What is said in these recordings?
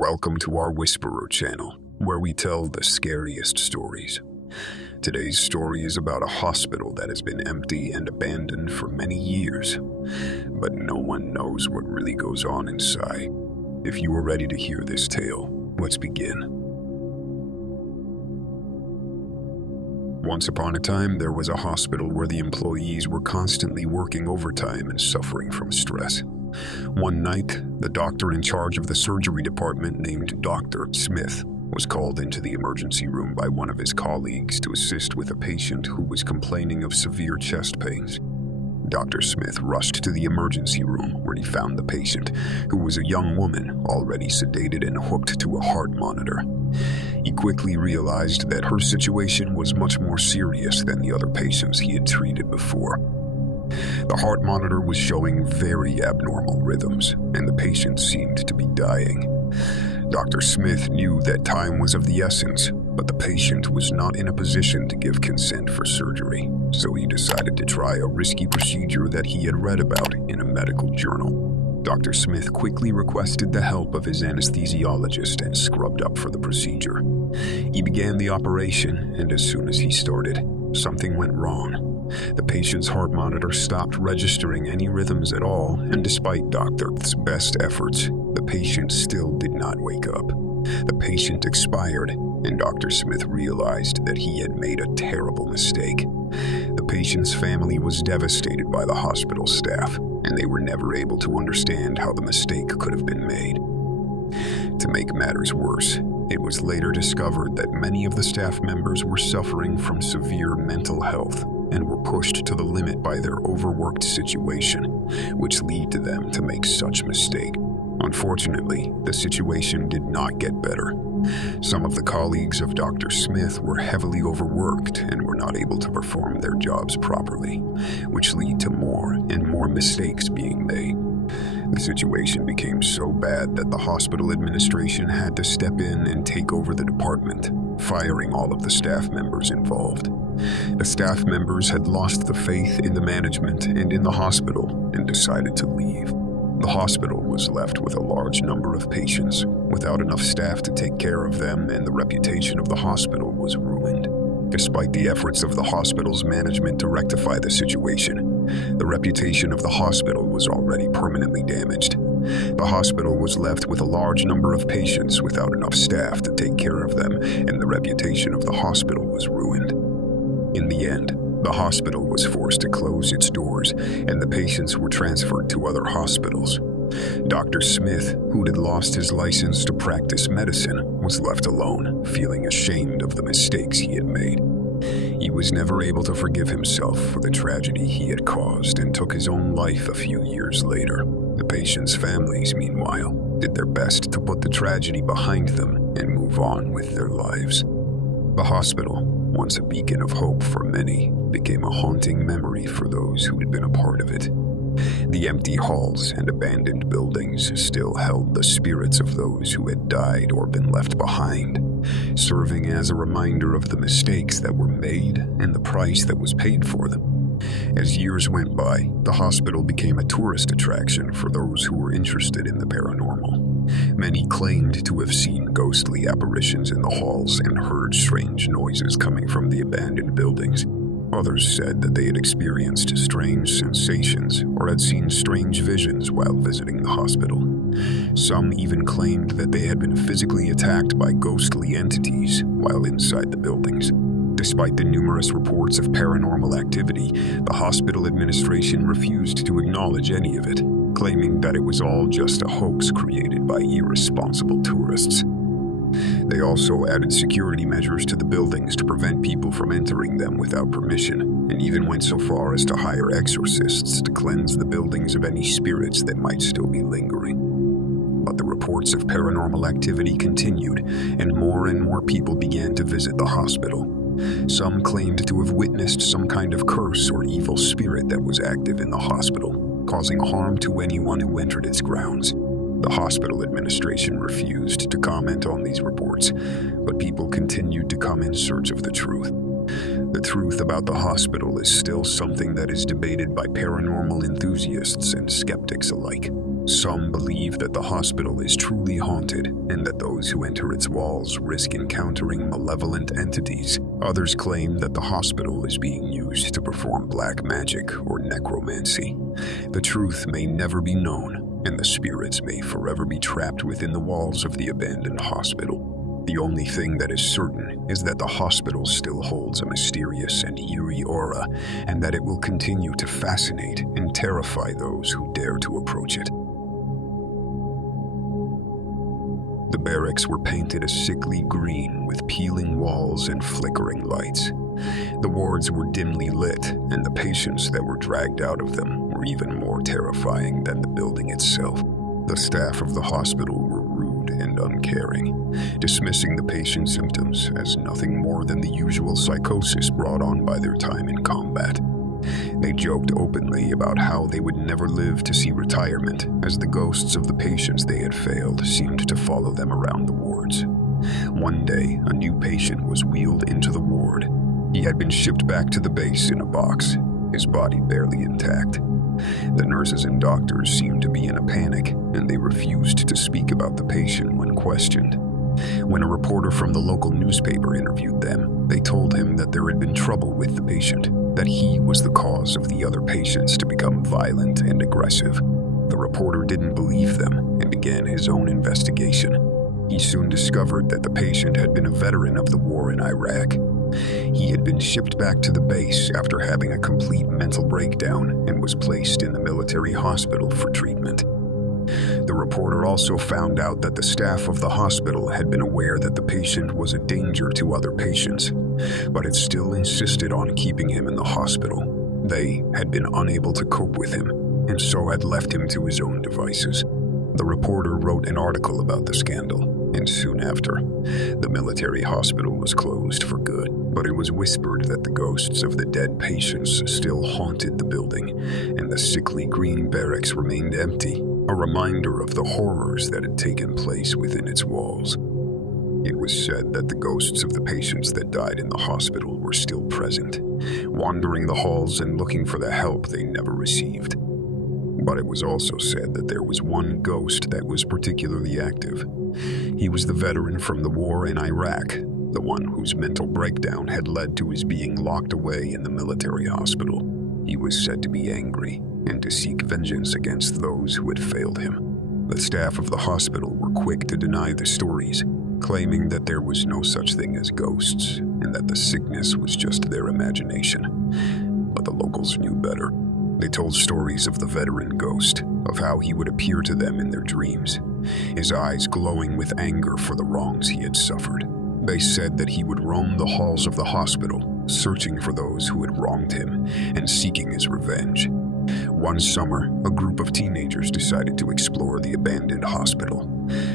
Welcome to our Whisperer channel, where we tell the scariest stories. Today's story is about a hospital that has been empty and abandoned for many years, but no one knows what really goes on inside. If you are ready to hear this tale, let's begin. Once upon a time, there was a hospital where the employees were constantly working overtime and suffering from stress. One night, the doctor in charge of the surgery department, named Dr. Smith, was called into the emergency room by one of his colleagues to assist with a patient who was complaining of severe chest pains. Dr. Smith rushed to the emergency room where he found the patient, who was a young woman already sedated and hooked to a heart monitor. He quickly realized that her situation was much more serious than the other patients he had treated before. The heart monitor was showing very abnormal rhythms, and the patient seemed to be dying. Dr. Smith knew that time was of the essence, but the patient was not in a position to give consent for surgery, so he decided to try a risky procedure that he had read about in a medical journal. Dr. Smith quickly requested the help of his anesthesiologist and scrubbed up for the procedure. He began the operation, and as soon as he started, something went wrong. The patient's heart monitor stopped registering any rhythms at all, and despite Doctor's best efforts, the patient still did not wake up. The patient expired, and Dr. Smith realized that he had made a terrible mistake. The patient's family was devastated by the hospital staff, and they were never able to understand how the mistake could have been made. To make matters worse, it was later discovered that many of the staff members were suffering from severe mental health and were pushed to the limit by their overworked situation, which led to them to make such mistake. Unfortunately, the situation did not get better. Some of the colleagues of Dr. Smith were heavily overworked and were not able to perform their jobs properly, which led to more and more mistakes being made. The situation became so bad that the hospital administration had to step in and take over the department, firing all of the staff members involved. The staff members had lost the faith in the management and in the hospital and decided to leave. The hospital was left with a large number of patients, without enough staff to take care of them, and the reputation of the hospital was ruined. Despite the efforts of the hospital's management to rectify the situation, the reputation of the hospital was already permanently damaged. The hospital was left with a large number of patients without enough staff to take care of them, and the reputation of the hospital was ruined. In the end, the hospital was forced to close its doors, and the patients were transferred to other hospitals. Dr. Smith, who had lost his license to practice medicine, was left alone, feeling ashamed of the mistakes he had made. He was never able to forgive himself for the tragedy he had caused and took his own life a few years later. The patients' families, meanwhile, did their best to put the tragedy behind them and move on with their lives. The hospital, once a beacon of hope for many, became a haunting memory for those who had been a part of it. The empty halls and abandoned buildings still held the spirits of those who had died or been left behind, serving as a reminder of the mistakes that were made and the price that was paid for them. As years went by, the hospital became a tourist attraction for those who were interested in the paranormal. Many claimed to have seen ghostly apparitions in the halls and heard strange noises coming from the abandoned buildings. Others said that they had experienced strange sensations or had seen strange visions while visiting the hospital. Some even claimed that they had been physically attacked by ghostly entities while inside the buildings. Despite the numerous reports of paranormal activity, the hospital administration refused to acknowledge any of it, claiming that it was all just a hoax created by irresponsible tourists. They also added security measures to the buildings to prevent people from entering them without permission, and even went so far as to hire exorcists to cleanse the buildings of any spirits that might still be lingering. But the reports of paranormal activity continued, and more people began to visit the hospital. Some claimed to have witnessed some kind of curse or evil spirit that was active in the hospital, causing harm to anyone who entered its grounds. The hospital administration refused to comment on these reports, but people continued to come in search of the truth. The truth about the hospital is still something that is debated by paranormal enthusiasts and skeptics alike. Some believe that the hospital is truly haunted and that those who enter its walls risk encountering malevolent entities. Others claim that the hospital is being used to perform black magic or necromancy. The truth may never be known, and the spirits may forever be trapped within the walls of the abandoned hospital. The only thing that is certain is that the hospital still holds a mysterious and eerie aura, and that it will continue to fascinate and terrify those who dare to approach it. The barracks were painted a sickly green with peeling walls and flickering lights. The wards were dimly lit, and the patients that were dragged out of them were even more terrifying than the building itself. The staff of the hospital were rude and uncaring, dismissing the patient's symptoms as nothing more than the usual psychosis brought on by their time in combat. They joked openly about how they would never live to see retirement, as the ghosts of the patients they had failed seemed to follow them around the wards. One day, a new patient was wheeled into the ward. He had been shipped back to the base in a box, his body barely intact. The nurses and doctors seemed to be in a panic, and they refused to speak about the patient when questioned. When a reporter from the local newspaper interviewed them, they told him that there had been trouble with the patient, that he was the cause of the other patients to become violent and aggressive. The reporter didn't believe them and began his own investigation. He soon discovered that the patient had been a veteran of the war in Iraq. He had been shipped back to the base after having a complete mental breakdown and was placed in the military hospital for treatment. The reporter also found out that the staff of the hospital had been aware that the patient was a danger to other patients, but had still insisted on keeping him in the hospital. They had been unable to cope with him, and so had left him to his own devices. The reporter wrote an article about the scandal, and soon after, the military hospital was closed for good. But it was whispered that the ghosts of the dead patients still haunted the building, and the sickly green barracks remained empty, a reminder of the horrors that had taken place within its walls. It was said that the ghosts of the patients that died in the hospital were still present, wandering the halls and looking for the help they never received. But it was also said that there was one ghost that was particularly active. He was the veteran from the war in Iraq, the one whose mental breakdown had led to his being locked away in the military hospital. He was said to be angry and to seek vengeance against those who had failed him. The staff of the hospital were quick to deny the stories, claiming that there was no such thing as ghosts and that the sickness was just their imagination. But the locals knew better. They told stories of the veteran ghost, of how he would appear to them in their dreams, his eyes glowing with anger for the wrongs he had suffered. They said that he would roam the halls of the hospital, searching for those who had wronged him and seeking his revenge. One summer, a group of teenagers decided to explore the abandoned hospital.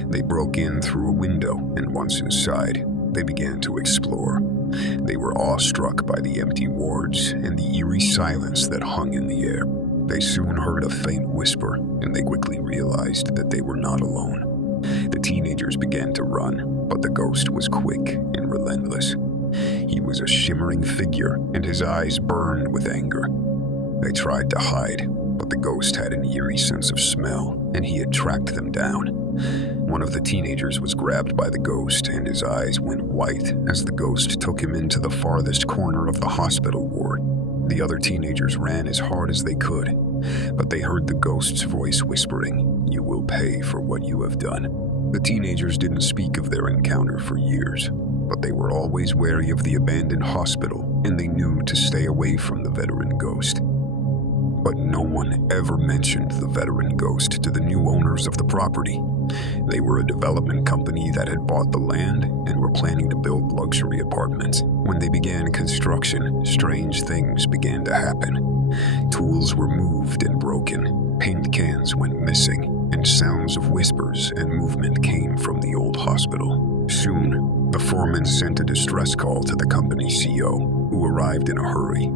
They broke in through a window, and once inside, they began to explore. They were awestruck by the empty wards and the eerie silence that hung in the air. They soon heard a faint whisper, and they quickly realized that they were not alone. The teenagers began to run, but the ghost was quick and relentless. He was a shimmering figure, and his eyes burned with anger. They tried to hide, but the ghost had an eerie sense of smell, and he had tracked them down. One of the teenagers was grabbed by the ghost, and his eyes went white as the ghost took him into the farthest corner of the hospital ward. The other teenagers ran as hard as they could, but they heard the ghost's voice whispering, "You will pay for what you have done." The teenagers didn't speak of their encounter for years, but they were always wary of the abandoned hospital, and they knew to stay away from the veteran ghost. But no one ever mentioned the veteran ghost to the new owners of the property. They were a development company that had bought the land and were planning to build luxury apartments. When they began construction, strange things began to happen. Tools were moved and broken, paint cans went missing, and sounds of whispers and movement came from the old hospital. Soon, the foreman sent a distress call to the company CEO, who arrived in a hurry.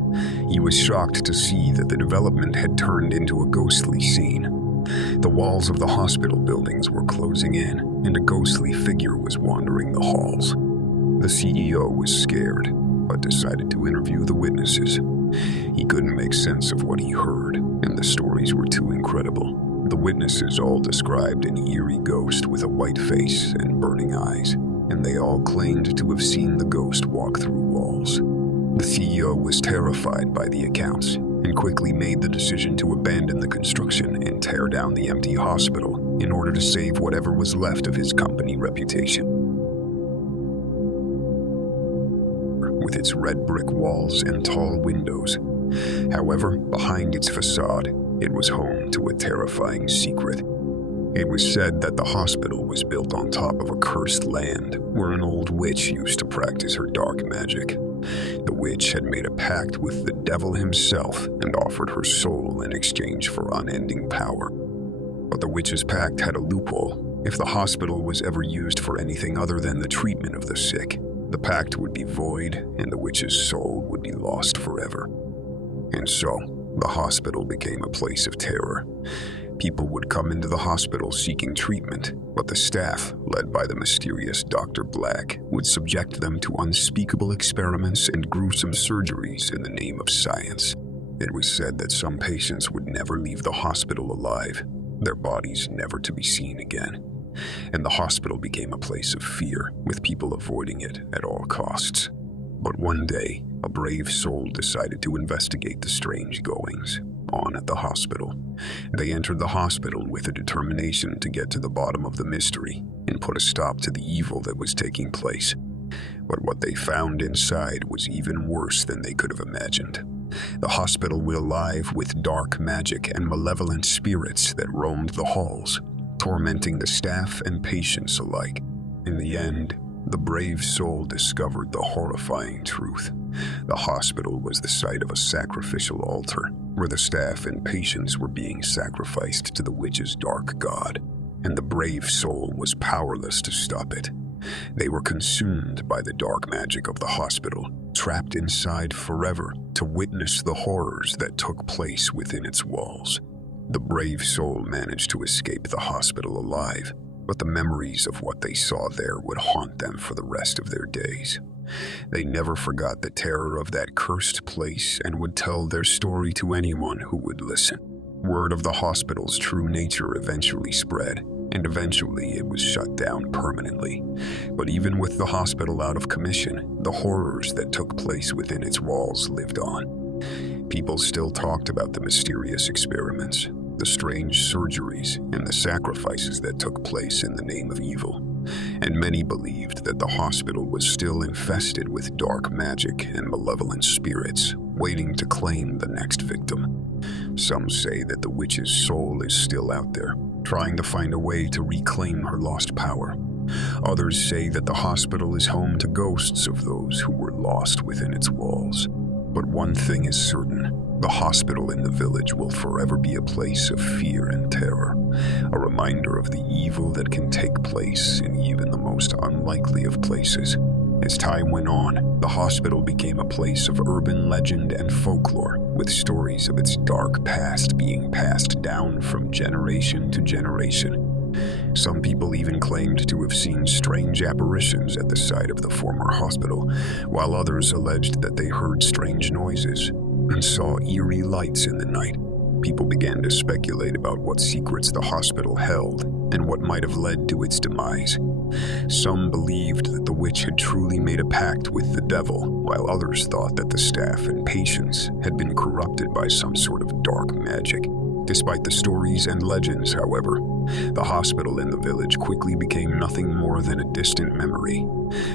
He was shocked to see that the development had turned into a ghostly scene. The walls of the hospital buildings were closing in, and a ghostly figure was wandering the halls. The CEO was scared, but decided to interview the witnesses. He couldn't make sense of what he heard, and the stories were too incredible. The witnesses all described an eerie ghost with a white face and burning eyes, and they all claimed to have seen the ghost walk through walls. The CEO was terrified by the accounts and quickly made the decision to abandon the construction and tear down the empty hospital in order to save whatever was left of his company reputation. With its red brick walls and tall windows. However, behind its facade, it was home to a terrifying secret. It was said that the hospital was built on top of a cursed land where an old witch used to practice her dark magic. The witch had made a pact with the devil himself and offered her soul in exchange for unending power. But the witch's pact had a loophole. If the hospital was ever used for anything other than the treatment of the sick, the pact would be void and the witch's soul would be lost forever. And so, the hospital became a place of terror. People would come into the hospital seeking treatment, but the staff, led by the mysterious Dr. Black, would subject them to unspeakable experiments and gruesome surgeries in the name of science. It was said that some patients would never leave the hospital alive, their bodies never to be seen again. And the hospital became a place of fear, with people avoiding it at all costs. But one day, a brave soul decided to investigate the strange goings on at the hospital. They entered the hospital with a determination to get to the bottom of the mystery and put a stop to the evil that was taking place. But what they found inside was even worse than they could have imagined. The hospital was alive with dark magic and malevolent spirits that roamed the halls, tormenting the staff and patients alike. In the end, the brave soul discovered the horrifying truth. The hospital was the site of a sacrificial altar, where the staff and patients were being sacrificed to the witch's dark god, and the brave soul was powerless to stop it. They were consumed by the dark magic of the hospital, trapped inside forever to witness the horrors that took place within its walls. The brave soul managed to escape the hospital alive, but the memories of what they saw there would haunt them for the rest of their days. They never forgot the terror of that cursed place and would tell their story to anyone who would listen. Word of the hospital's true nature eventually spread, and eventually it was shut down permanently. But even with the hospital out of commission, the horrors that took place within its walls lived on. People still talked about the mysterious experiments, the strange surgeries, and the sacrifices that took place in the name of evil. And many believed that the hospital was still infested with dark magic and malevolent spirits, waiting to claim the next victim. Some say that the witch's soul is still out there, trying to find a way to reclaim her lost power. Others say that the hospital is home to ghosts of those who were lost within its walls. But one thing is certain. The hospital in the village will forever be a place of fear and terror, a reminder of the evil that can take place in even the most unlikely of places. As time went on, the hospital became a place of urban legend and folklore, with stories of its dark past being passed down from generation to generation. Some people even claimed to have seen strange apparitions at the site of the former hospital, while others alleged that they heard strange noises and saw eerie lights in the night. People began to speculate about what secrets the hospital held and what might have led to its demise. Some believed that the witch had truly made a pact with the devil, while others thought that the staff and patients had been corrupted by some sort of dark magic. Despite the stories and legends, however, the hospital in the village quickly became nothing more than a distant memory.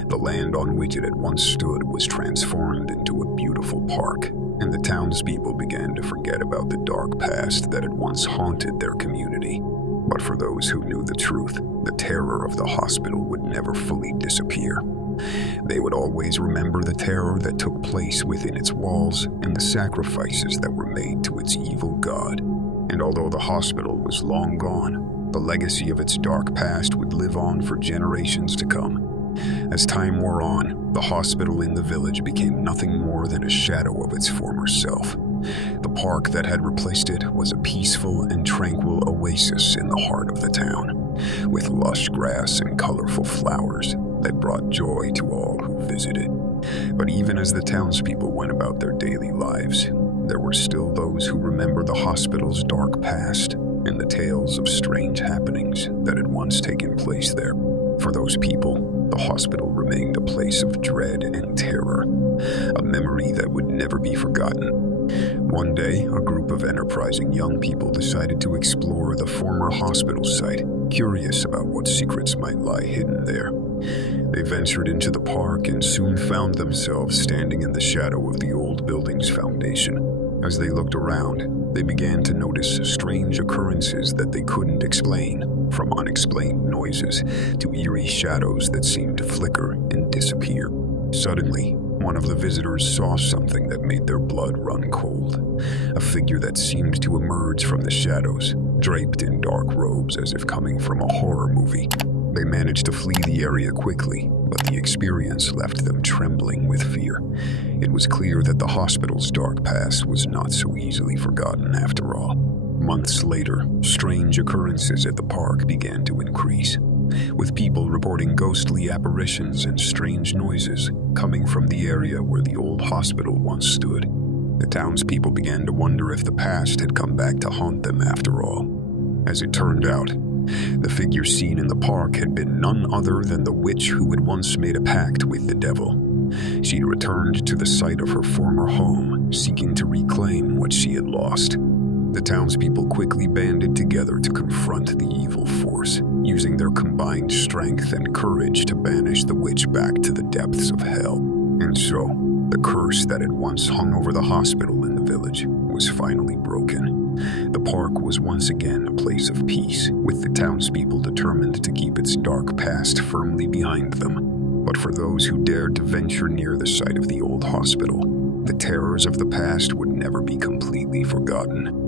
The land on which it had once stood was transformed into a beautiful park, and the townspeople began to forget about the dark past that had once haunted their community. But for those who knew the truth, the terror of the hospital would never fully disappear. They would always remember the terror that took place within its walls and the sacrifices that were made to its evil god. And although the hospital was long gone, the legacy of its dark past would live on for generations to come. As time wore on, the hospital in the village became nothing more than a shadow of its former self. The park that had replaced it was a peaceful and tranquil oasis in the heart of the town, with lush grass and colorful flowers that brought joy to all who visited. But even as the townspeople went about their daily lives, there were still those who remembered the hospital's dark past, and the tales of strange happenings that had once taken place there. For those people, the hospital remained a place of dread and terror, a memory that would never be forgotten. One day, a group of enterprising young people decided to explore the former hospital site, curious about what secrets might lie hidden there. They ventured into the park and soon found themselves standing in the shadow of the old building's foundation. As they looked around, they began to notice strange occurrences that they couldn't explain, from unexplained noises to eerie shadows that seemed to flicker and disappear. Suddenly, one of the visitors saw something that made their blood run cold. A figure that seemed to emerge from the shadows, draped in dark robes as if coming from a horror movie. They managed to flee the area quickly, but the experience left them trembling with fear. It was clear that the hospital's dark past was not so easily forgotten after all. Months later, strange occurrences at the park began to increase, with people reporting ghostly apparitions and strange noises coming from the area where the old hospital once stood. The townspeople began to wonder if the past had come back to haunt them after all. As it turned out, the figure seen in the park had been none other than the witch who had once made a pact with the devil. She'd returned to the site of her former home, seeking to reclaim what she had lost. The townspeople quickly banded together to confront the evil force, using their combined strength and courage to banish the witch back to the depths of hell. And so, the curse that had once hung over the hospital in the village was finally broken. The park was once again a place of peace, with the townspeople determined to keep its dark past firmly behind them. But for those who dared to venture near the site of the old hospital, the terrors of the past would never be completely forgotten.